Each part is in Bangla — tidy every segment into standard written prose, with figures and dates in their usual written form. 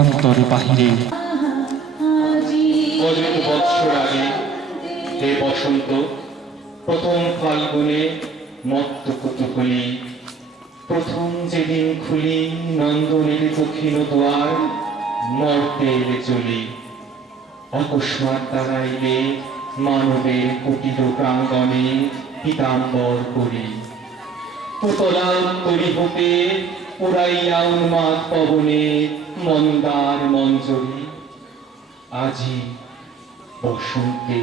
অন্তর বাহিরে। অনেক বৎসর আগে হে বসন্ত, প্রথম ফাল্গুনে মত্ত কুতুকলি, প্রথম যেদিন খুলি নন্দনের দক্ষিণ দ্বার, মর্তে এলে চলি। অকস্মাৎ দাঁড়াইলে মানবের কুটির প্রাঙ্গণে পীতাম্বর করি। পুতলা তরি হতে উড়াইয়া উন্মাদ পবনে মন্দার মঞ্জরি। আজি বসন্তে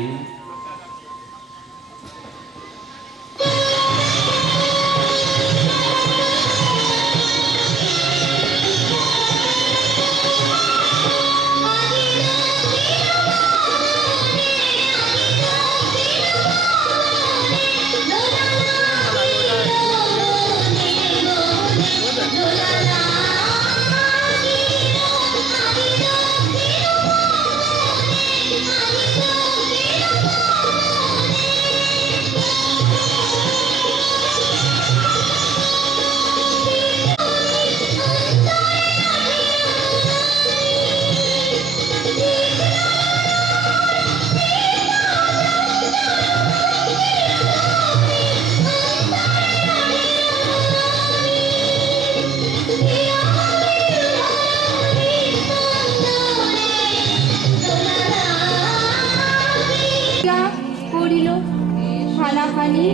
করিল হানাহানি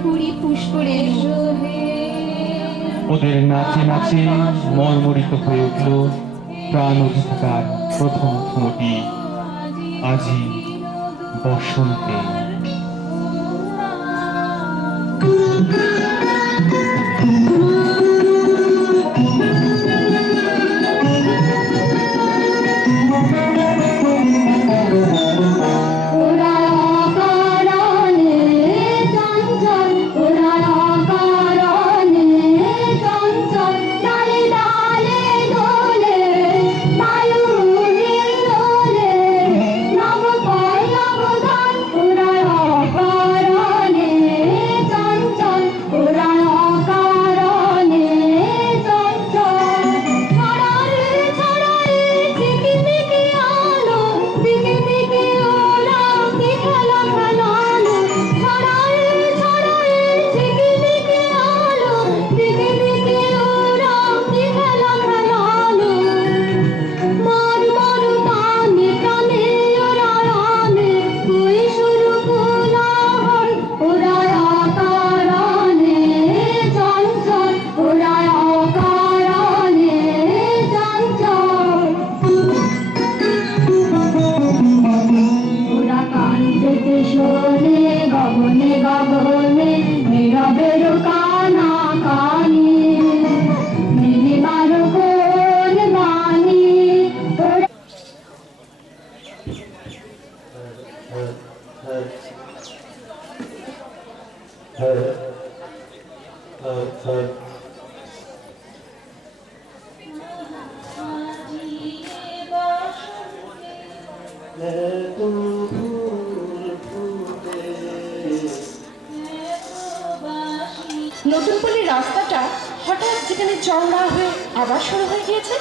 ছুরি পুষ্করে। ওদের নাচে নাচে মর্মরিত হয়ে উঠল প্রাণ অধিকার প্রথম ঠোঁটি। আজি বসন্তে। নতুন পল্লীর রাস্তাটা হঠাৎ যেখানে চওড়া হয়ে আবার শুরু হয়ে গিয়েছে,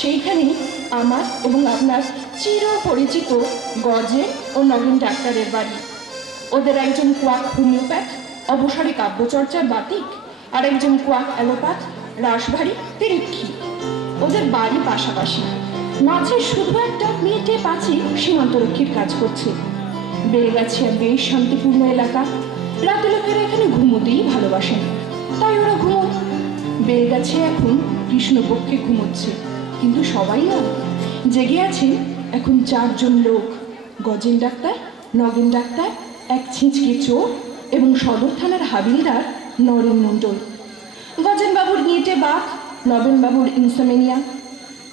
সেইখানেই আমার এবং আপনার চির পরিচিত গজেন ও নগেন ডাক্তারের বাড়ি। ওদের একজন কোয়াক হোমিওপ্যাথ অবসরে কাব্যচর্চার বাতিক, আর একজন কোয়াক অ্যালোপ্যাথ রাসভারী তিরিক্ষী। ওদের বাড়ি পাশাপাশি, মাঝে শুধু একটা মেয়েটে পাঁচি সীমান্তরক্ষীর কাজ করছে। বেলগাছিয়া বেশ শান্তিপূর্ণ এলাকা, রাতে লোকেরা এখানে ঘুমোতেই ভালোবাসেন, তাই ওরা ঘুমোয়। বেলগাছিয়া এখন কৃষ্ণপক্ষে ঘুমোচ্ছে, কিন্তু সবাই না, জেগে আছে এখন 4 জন লোক: গজেন ডাক্তার, নগেন ডাক্তার, এক ছিঁচকে চোর এবং সদর থানার হাবিলদার নরেন মণ্ডল। গজেন বাবুর নিয়েটে বাঘ, নবেন বাবুর ইনসোমেনিয়া।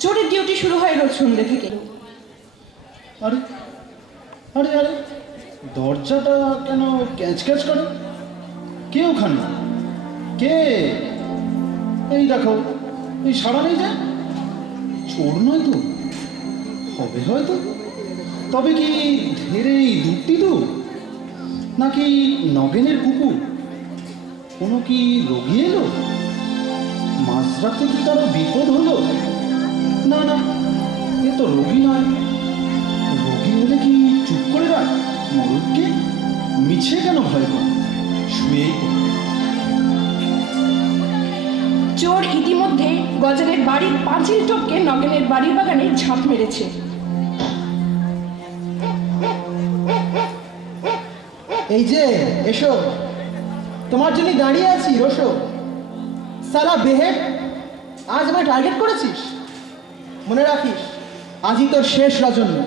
চোরের ডিউটি শুরু হয় রোজ সন্ধ্যে থেকে। আরে আরে আরে, দরজাটা কেন ক্যাচ ক্যাচ করে? কে ওখানে? কে? এই দেখো, এই সারা নেই যে। চোর নয় তো? হবে হয়তো। তবে কি ধীরে দুটি তো, নাকি নগেনের কুকুর? কোনো কি রোগী এলো? মাঝরাতে কি কারো বিপদ হলো? না না, এ তো রোগী নয়। রোগী হলে কি চুপ করে রাখ? মরদকে মিছে কেন ভয় কর? শুয়েই কর। চোর ইতিমধ্যে গজেনের বাড়ির পাঁচিল টপকে নগেনের বাড়ির বাগানে ঝাঁপ মেরেছে। এই যে এসো, তোমার জন্য দাঁড়িয়ে আছি রসো। সালা বেহেড, আজ আমায় টার্গেট করেছিস? মনে রাখিস, আজই তোর শেষ রজনী।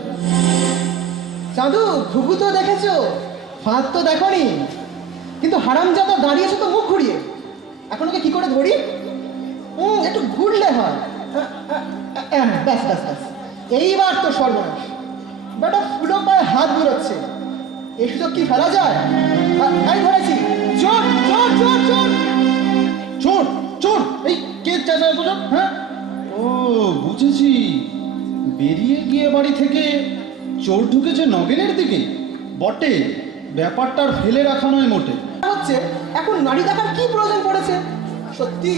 চাঁদু, ঘুঘু তো দেখেছো, ফাঁদ তো দেখনি, কিন্তু হারামজাদা দাঁড়িয়েছে তো মুখ ঘুরিয়ে। এখন ওকে কি করে ধরি? একটু ঘুরলে হয়। ব্যাস ব্যাস ব্যাস, এইবার তো সর্বনাশ। বেটা ফুলো পায়ে হাত বুড়োচ্ছে, এই সুযোগ কি ফেলা যায়? আমি ধরেছি, চোর চোর চোর চোর। চোর চোর, এই কে চেঁচায় তো? হ্যাঁ, ও বুঝেছি, বেরিয়ে গিয়ে বাড়ি থেকে চোর ঢুকেছে নগেনের দিকে। বটে, ব্যাপারটা আর ফেলে রাখা নয় মোটে। হচ্ছে এখন নারী দেখার কি প্রয়োজন পড়েছে? সত্যি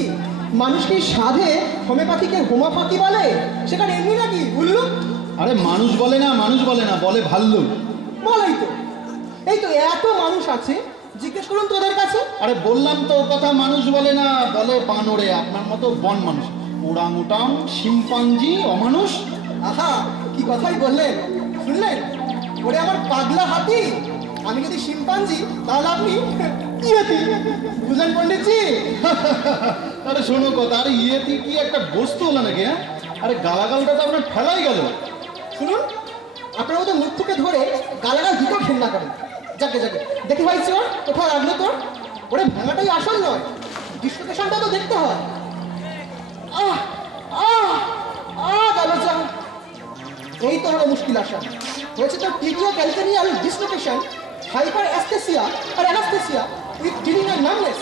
মানুষ কি সাধে হোমিওপ্যাথিকে হোমাফাকি বলে? সেখানে এমনি নাকি উল্লু? আরে মানুষ বলে না, মানুষ বলে না, বলে ভাল্লুক। বলাই তো, এই তো এত মানুষ আছে, জিজ্ঞেস করুন তোদের কাছে। আরে বললাম তো ও কথা, মানুষ বলে না, বলে বানরে, আপনার মতো বন মানুষ। ওরাং উটাং, শিম্পাঞ্জি, অমানুষ। আহা, কি কথাই বললেন, শুনলেন? ওরে আমার পাগলা হাতি, আমি যদি শিম্পাঞ্জি তাহলে আপনি ইয়েতি। বুঝলেন পণ্ডিতজি? আরে শোনো কথা, আরে ইয়েতি কি একটা বস্তু হলো নাকি? হ্যাঁ, আরে গালাগালটা তো আপনার ফেলাই গেল। শুনুন, আপনারা ওদের মুখ থেকে ধরে গালাগাল দুটো ঘেন্না করেন। যাকে যাকে দেখে ভাই চোর কোথাও রাখলো তোর? ওরে ভাঙাটাই আসল নয়, ডিসলোকেশনটা তো দেখতে হয়। আহ আহ আহ গালোচা, এই তো হলো মুশকিল আসা। হয়েছে তো tibio calcaneal dislocation, hyperaesthesia আর anaesthesia with dealing and numbness.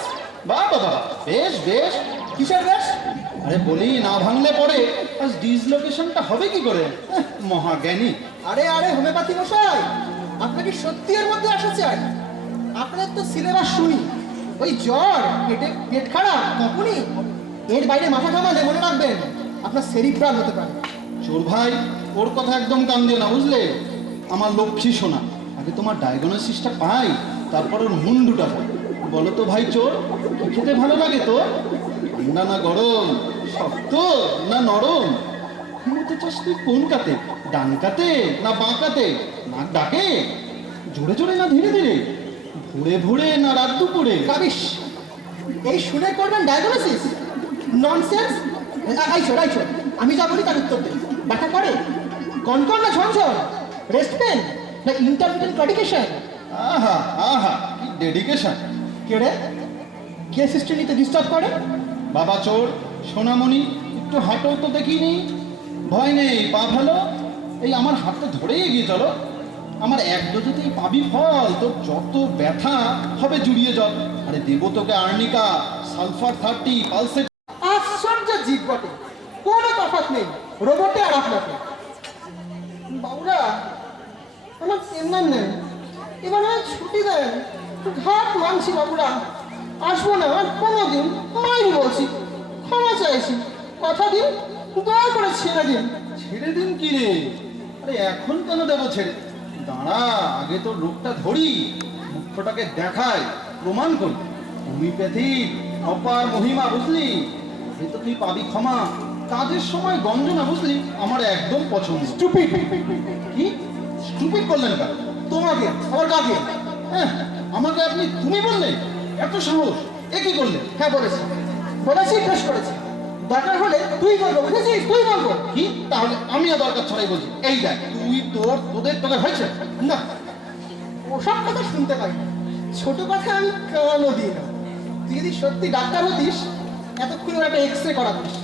বাহ বাবা, বেশ বেশ। কিসের বেশ? আরে বলি, না ভাঙলে পরে আজ ডিসলোকেশনটা হবে কি করে? মহাজ্ঞানী। আরে আরে হোমিওপ্যাথি মশাই, আপনাকে সত্যি এর মধ্যে আসা চাই? আপনাদের তো সিলেবাস শুনি, ওই জ্বর, পেট খারাপ তখনই। এর বাইরে মাথা ঘামালে মনে রাখবেন আপনার সেরিব্রাল হতে পারে। চোর ভাই, ওর কথা একদম কান দিও না, বুঝলে? আমার লক্ষ্মী শোনা, আগে তোমার ডায়াগনোসিসটা পাই, তারপর ওর মুন্ডুটা পাই। বলো তো ভাই চোর, কি খেতে ভালো লাগে তো? ঠান্ডা না গরম, শক্ত না নরম? ঘুমোতে চাস তুই কোন কাতে? ডান কাতে না বাঁ কাতে? নাক ডাকে জোরে জোরে না ধীরে ধীরে? ভোরে ভোরে না রাত দুপুরে? কাবিশ, এই শুনে করবেন ডায়াগনোসিস? ননসেন্স। আইসর আইসর, আমি যা বলি তার উত্তর দিন। ব্যথা করে? কনকন না ঝনঝন? রেস্ট পেন না ইন্টারমিটেন্ট ক্লডিকেশন? আহা আহা, কি ডেডিকেশন! কে রে? কে সিস্টেম নিতে ডিস্টার্ব করে? বাবা চোর, সোনামণি, একটু হাঁটো তো দেখিনি। ভয় নেই, পা ভালো। এই আমার হাতটা ধরেই এগিয়ে চলো। আমার এক ডোজেতেই পাবি ফল, তোর যত ব্যথা হবে জুড়িয়ে যাও। আরে দেবো তোকে আর্নিকা, সালফার 30, পালসেট। আশ্চর্য জীব বটে, কোনো তফাৎ নেই রোবটে আর আপনাকে। বাবুরা, আমার চেন্নার নেই, এবার আমার ছুটি দেন। ঘাট মানছি বাবুরা, আসবো না আর কোনোদিন। মাইনি বলছি, ক্ষমা চাইছি, কথা দিন, দয়া করে ছেড়ে দিন। ছেড়ে দিন কি রে? আরে এখন কেন দেবো ছেড়ে? দাঁড়া, আগে তোর রোগটা ধরি, মুখটাকে দেখাই, প্রমাণ করি। হোমিওপ্যাথি অপার মহিমা, বুঝলি? এ তো তুই পাবি ক্ষমা। কাজের সময় গঞ্জনা, বুঝলি? আমার একদম পছন্দ। স্টুপিড। কি স্টুপিড বললেন কার? তোমাকে, আমার কাকে? হ্যাঁ, আমাকে আপনি তুমি বললেন? এত সাহস! এ কি করলে? হ্যাঁ বলেছি, বলেছি, বেশ করেছি। দরকার হলে তুই বলবো, বুঝেছিস? তুই বলবো। কি তাহলে আমিও দরকার ছড়াই বলছি। এই দেখ, তুই তোদের হয়েছে না, ওসব কথা শুনতে পাই না। ছোট কথা আমি কানও দিই না। তুই যদি সত্যি ডাক্তার হতিস, এতক্ষণ ওর একটা এক্স রে করাতিস,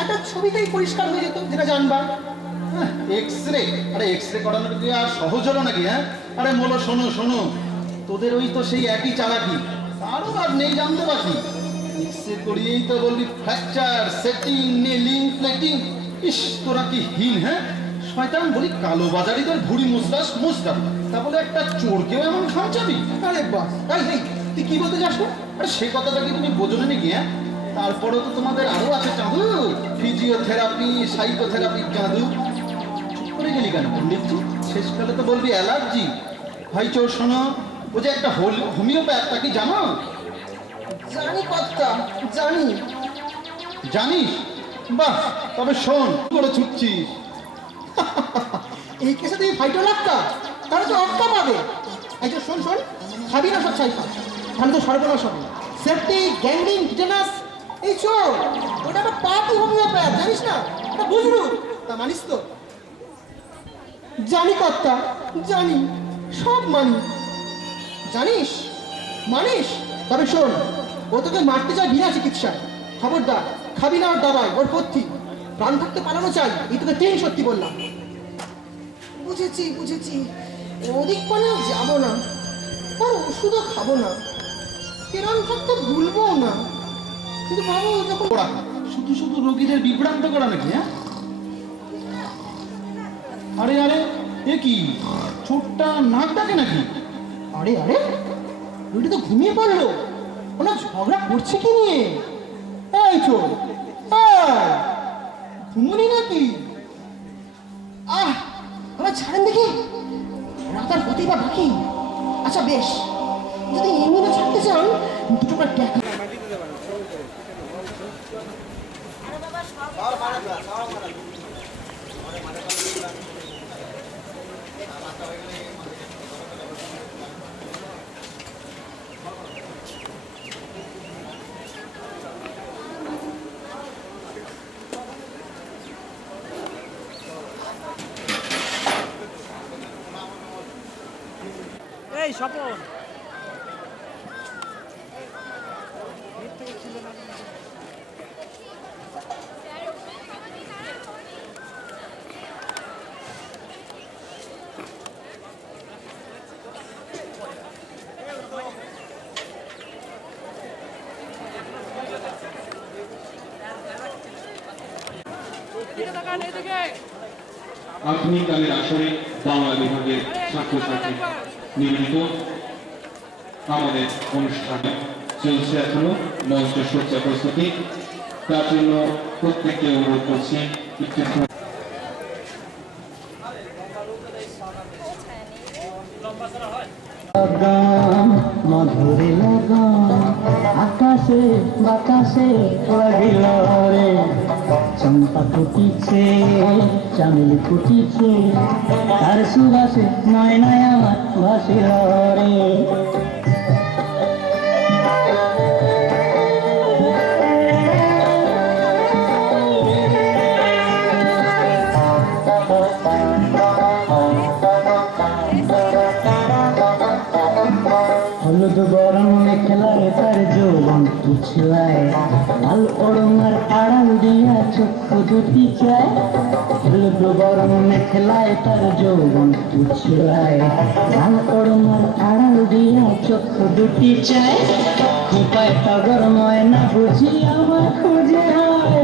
একটা ছবিতেই পরিষ্কার হয়ে যেত, যেটা জানবার। এক্স-রে? আরে এক্স-রে করানোর কি আর সহজ হলো নাকি? হ্যাঁ, আরে মোলো শোনো শোনো, তোদের ওই তো সেই একই চালাকি, তারও আর নেই জানতে বাকি। এক্স-রে করিয়েই তো বললি ফ্র্যাকচার, সেটিং, নেলিং, প্লেটিং। ইস, তোরা কি হিন! হ্যাঁ, শয়তান বলি, কালো বাজারিদের ভুড়ি মুস্তাস মুস্তাব, তা বলে একটা চোরকেও এমন খামচাবি? আরে বাস, এই তুই কি বলতে যাস না? আরে সে কথাটা কি তুমি বোঝো না নাকি? হ্যাঁ, তারপরেও তো তোমাদের আরো আছে চাঁদু, ফিজিওথেরাপি, সাইকোথেরাপির জাদু। চুপ করে গেলি কেন পণ্ডিতজি? শেষকালে তো বলবি অ্যালার্জি। ভাই চোর শোনো, ও যে একটা হোমিওপ্যাথ, তা কি জানো? জানি কর্তা, জানি। জানিস? বাহ, তবে শোন, কি করে ছুটছিস? এই কেসে তুই ফাইটো লাগতা, তাহলে তো অক্কা পাবে। এই যে শোন শোন, খাবি না সব ছাইপা, তাহলে তো সর্বনাশ হবে। সেফটি, গ্যাংরিং, টিটেনাস, এই চোর, ওটা একটা পার্টি হোমিওপ্যাথ, জানিস না? এটা বুঝলু, তা মানিস তো? জানি কর্তা, জানি, সব মানি। জানিস, মানিস, তবে শোন, ও তোকে মারতে চায় বিনা চিকিৎসায়। খবরদার, খাবি না ওর দাবাই, ওর পথ্যি। প্রাণ থাকতে পালানো চাই, এই তোকে 3 সত্যি বললাম। বুঝেছি বুঝেছি, ওদিক পানেও যাবো না, আর ওষুধও খাবো না, প্রাণ থাকতে ভুলবো না। কিন্তু বাবু যখন ওরা শুধু শুধু রোগীদের বিভ্রান্ত করা নাকি? হ্যাঁ, আরে আরে, এ কি ছোটটা নাক ডাকে নাকি? আরে আরে, ওইটা তো ঘুমিয়ে পড়লো। ওরা ঝগড়া করছে কি নিয়ে? এই চোর, ঘুমুনি নাকি? আমার ছাড়েন দেখি, রাতার হতেই বা বাকি। আচ্ছা বেশ, যদি এমনি না ছাড়তে চান, দুটো করে টাকা। এই স্বপন আধুনিক গানের আসরে বাংলা বিভাগের ছাত্রছাত্রী নিবেদিত আমাদের অনুষ্ঠানে চলছে এখনো মঞ্চ সজ্জা প্রস্তুতি। তার জন্য প্রত্যেককে অনুরোধ করছি একটু মধুরে লাগান আকাশে বাতাসে লাগিল রে, চম্পা ফুটিছে, চামেলি ফুটিছে, তার সুবাসে নয়নায় আমার ভাসিল রে। হলুদ গরম মেখলায় তার যৌবন উছলায়, লাল ওড়নার আড়াল দিয়া চক্ষু দুটি চায়। হলুদ গরম মেখলায় তার যৌবন উছলায়, লাল ওড়নার আড়াল দিয়া চক্ষু দুটি চায়। খোপায় টগর ময়না বুঝি আমার খুঁজে হয়,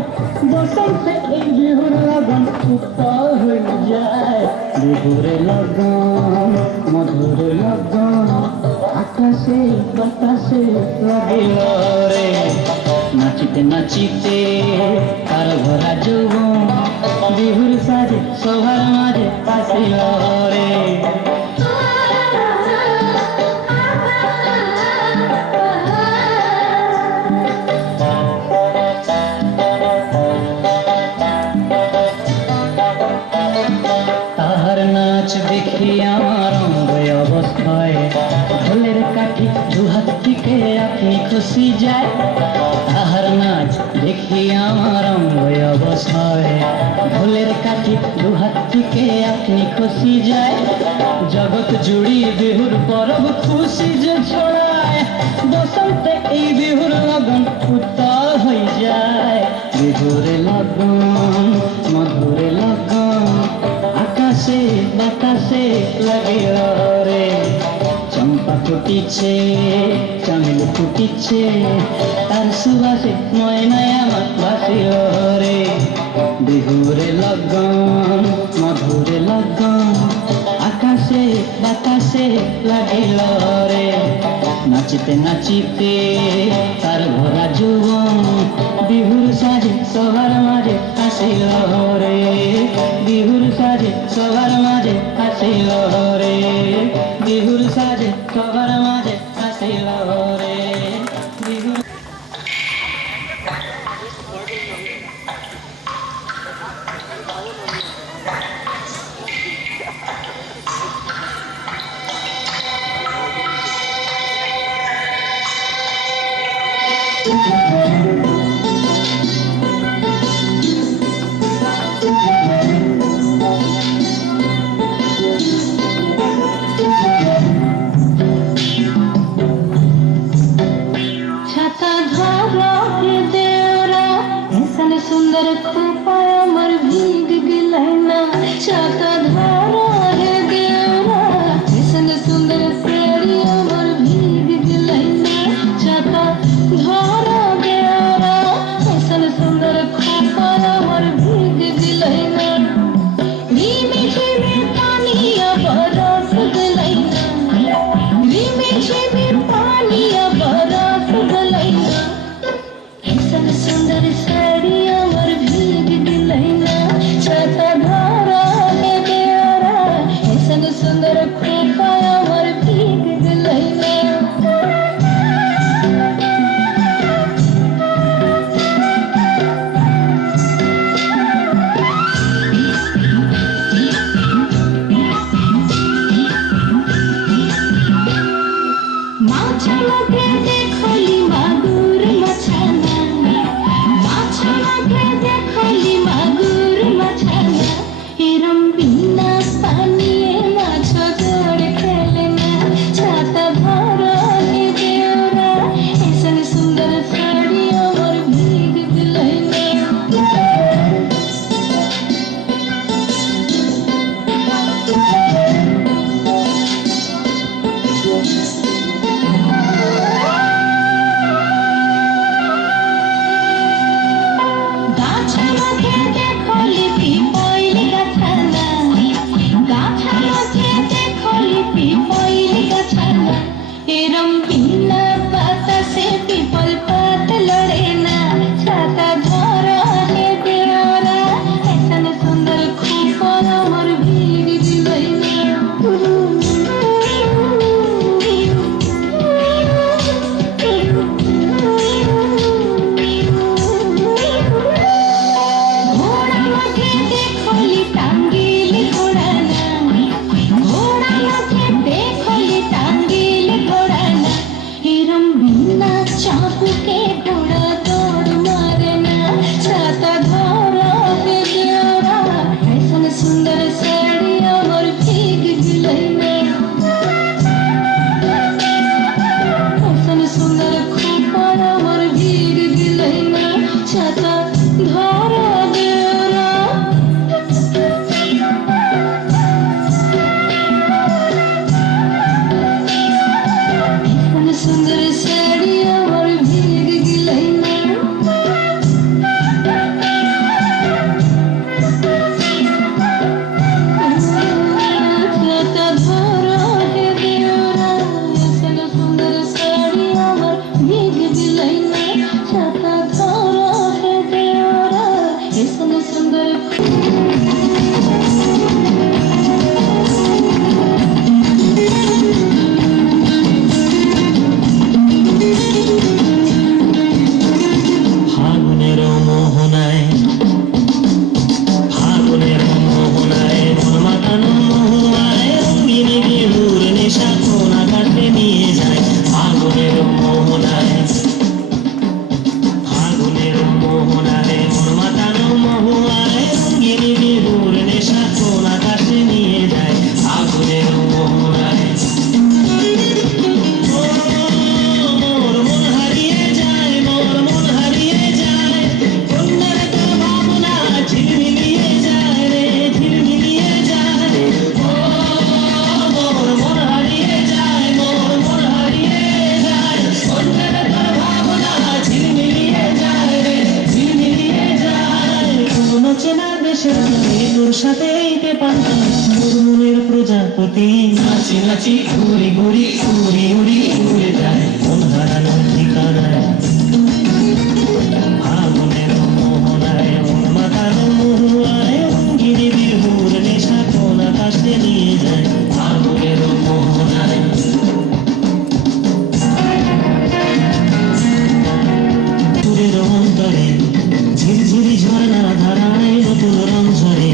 বসন্তে এই বিহুর লগন উত্তর হয়ে যায়। বিহুরে লগন, মধুরে লগন, আকাশে বাতাসে লাগিল রে। নাচিতে নাচিতে তার ভরা যৌবন, বিহুর সাজে সবার মাঝে আসিল রে। তাহার নাচ দেখি আমার অঙ্গ অবস্থায়, ঢোলের কাঠি দুহাত থেকে আপনি খুশি যায়। তাহার নাচ দেখি আমার অঙ্গ অবস্থায়, ঢোলের কাঠি দুহাত থেকে আপনি খুশি যায়। জগৎ জুড়ি বিহুর পরব খুশি যে ছড়ায়, বসন্তে এই বিহুর লগন উত্তর হয়ে যায়। বিহুরে লগন, মধুরে লগন, আকাশে বাতাসে লাগিল রে। চম্পা ফুটিছে, চামেলি ফুটিছে, তার সুবাসে ময়নায় আমার ভাসিল রে। বিহুরে লগন, মধুরে লগন, আকাশে বাতাসে লাগিল রে নাচিতে নাচিতে তার ভরা যৌবন বিহুর সাজে সবার মাঝে আসিল রে বিহুর সাজে সবার মাঝে আসিল রে বিহুর সাজে সবার মাঝে আসিল রে বিহুর ছাতা ধরা দেওরা এসন সুন্দর খোপায় আমার ভিগ গেলাই না ছাতা ধরা দেওরা এসন সুন্দর শাড়ি আমার ভিগ গেলাই না ছাতা ধরা দেওরা এসন সুন্দর খোপায় আমার ভিগ গেলাই না রিমে ঝিমে পানিয়া বরস গেলাই না রিমে ঝিমে পানিয়া বরস গেলাই না ऐसन सुंदर साड़ी अमर भीग गलैना छाता धारा के देवरा ऐसन सुंदर खोपा अमर भीग गलैना মাছাকে দেখলি মাগুর মাছানা মাছাকে দেখলি মাগুর মাছানা এরম বিনা পানিয়ে মাছ ধরে খেলে না ছাতা ধরা দেওরা এসন সুন্দর শাড়ি আমার ভিগ গলैना গাছাকে দেখলি পিপইল গাছানা গাছাকে দেখলি পিপইল গাছানা এরম বিনা বাতাসে পিপল পাত লড়ে না ছাতা ধরা দেওরা এসন সুন্দর খোপা আমার ভিগ গলैना ঘোড়া মাঠে দেখলি টাঙ্গিল ঘোড়ানা ঘোড়া মাঠে দেখলি টাঙ্গিল ঘোড়ানা এরম বিনা চাপুকে ঘোড়া দৌড় মারে না ছাতা ধরা দেওরা এসন সুন্দর শাড়ি আমার ভিগ গলैना এসন সুন্দর খোপা আমার ভিগ গলैना ছাতা ধরা দেওরা এসন সুন্দর শাড়ি আমার ভিগ গলैना ছাতা ধরা দেওরা এসন সুন্দর শাড়ি আমার ভিগ গলैना ছাতা ধরা দেওরা এসন সুন্দর ফাগুনের মোহনায় ফাগুনের মোহনায় মন মাতানো মহুয়ায় রঙিনী বিহুর নেশা কোন আকাশে নিয়ে যায় ফাগুনের মোহনায় ফাগুনের মোহনায় মন মাতানো মহুয়ায় রঙিনী বিহুর নেশা কোন আকাশে নিয়ে যায় ফাগুনের মোহনায় মোর মন হারিয়ে যায় মোর মন হারিয়ে যায় কন্যার তো ভাবনা ঝিলমিলিয়ে যায় রে ঝিলমিলিয়ে যায় মোর মন হারিয়ে যায় মোর মন হারিয়ে যায় কন্যার তো নাচি নাচি ঘুরি ঘুরি উড়ি উড়ি উড়ে যায় মন হারানোর ঠিকানায় আগুনের মোহনায় মন মাতানো মহুয়ায় অঙ্গিনী বিহুর নেশা কোন আকাশে নিয়ে যায় আগুনের মোহনায় সুরের অন্তরে ঝিরঝিরি ঝর্ণা ধারায় নতুন রং ঝরে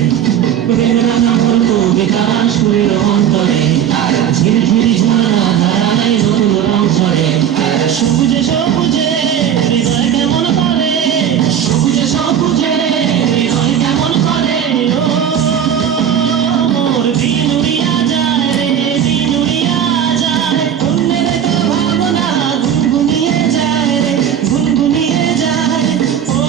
প্রেমের নামর কবিতা সুরের অন্তরে ঝিরঝিরি ঝর্ণা ধারায় নতুন রং ঝরে সবুজে সবুজে হৃদয় কেমন করে সবুজে সবুজে হৃদয় কেমন করে ও মোর দিন উড়িয়া যায় রে দিন উড়িয়া যায় অন্যের তো ভাবনা গুনগুনিয়ে যায় রে গুনগুনিয়ে যায় ও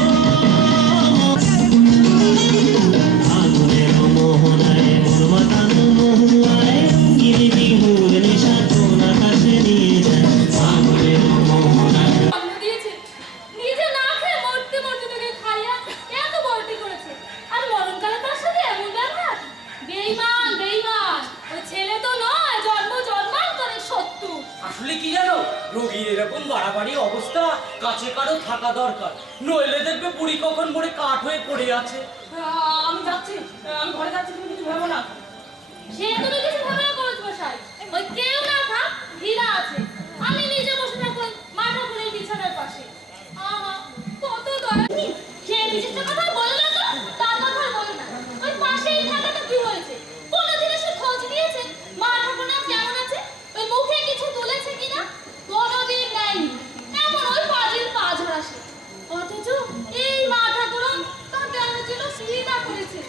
আগুনের মোহনায় মোর মাতানো মহুয়ায় অঙ্গিনী বিহুর নেশা কোন আকাশে নিয়ে যায় আগুনের মোহনায় জন্ম দিয়েছে নিজে না খেয়ে মরতে মরতে তোকে খাইয়া এত বড়টি করেছে আর মরণকালে তার সাথে এমন ব্যবহার বেঈমান বেঈমান ওই ছেলে তো নয় জন্ম জন্মান্তরের শত্রু আসলে কি জানো রোগীর এরকম বাড়াবাড়ি অবস্থা কাছে কারো থাকা দরকার নইলে দেখবে বুড়ি কখন মরে কাঠ হয়ে পড়ে আছে আমি যাচ্ছি আমি ঘরে যাচ্ছি তুমি কিছু ভেবো না সে তুমি কিছু ভাবে না করছ বসাই ওই কেউ না থাক হীরা আছে আমি নিজে বসে থাকবো মাথা করে বিছানার পাশে আহা কত দয়া সে বিচিত্র কথা বলে না তো তার কথা আর বলে না ওই পাশেই থাকা তো কি হয়েছে কোন জিনিসের খোঁজ নিয়েছে মা ঠাকুরনা কেমন আছে ওই মুখে কিছু তুলেছে কিনা কোনোদিন নেয়নি এমন ওই পাজির পা ঝরাসে অথচ এই মা ঠাকুরন তাকে আমার জন্য সিধা করেছে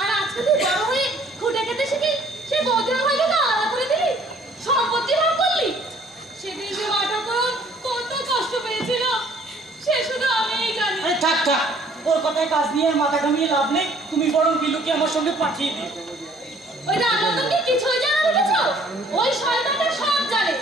আর আজকে তুই বড় হয়ে খুঁটে খেতে শিখে সে বৌদির ভাইকে তো আলাদা করে দিলি সম্পত্তি ভাগ করলি সেদিন যে মা ঠাকুরন কত কষ্ট পেয়েছিল সে শুধু আমিই জানি আরে থাক থাক ওর কথায় কাজ নিয়ে আর মাথা ঘামিয়ে লাভ নেই তুমি বরং বিলুকে আমার সঙ্গে পাঠিয়ে দিও ওই রান্না তুমি কিছুই জানা রেখেছ ওই শয়তানটা সব জানে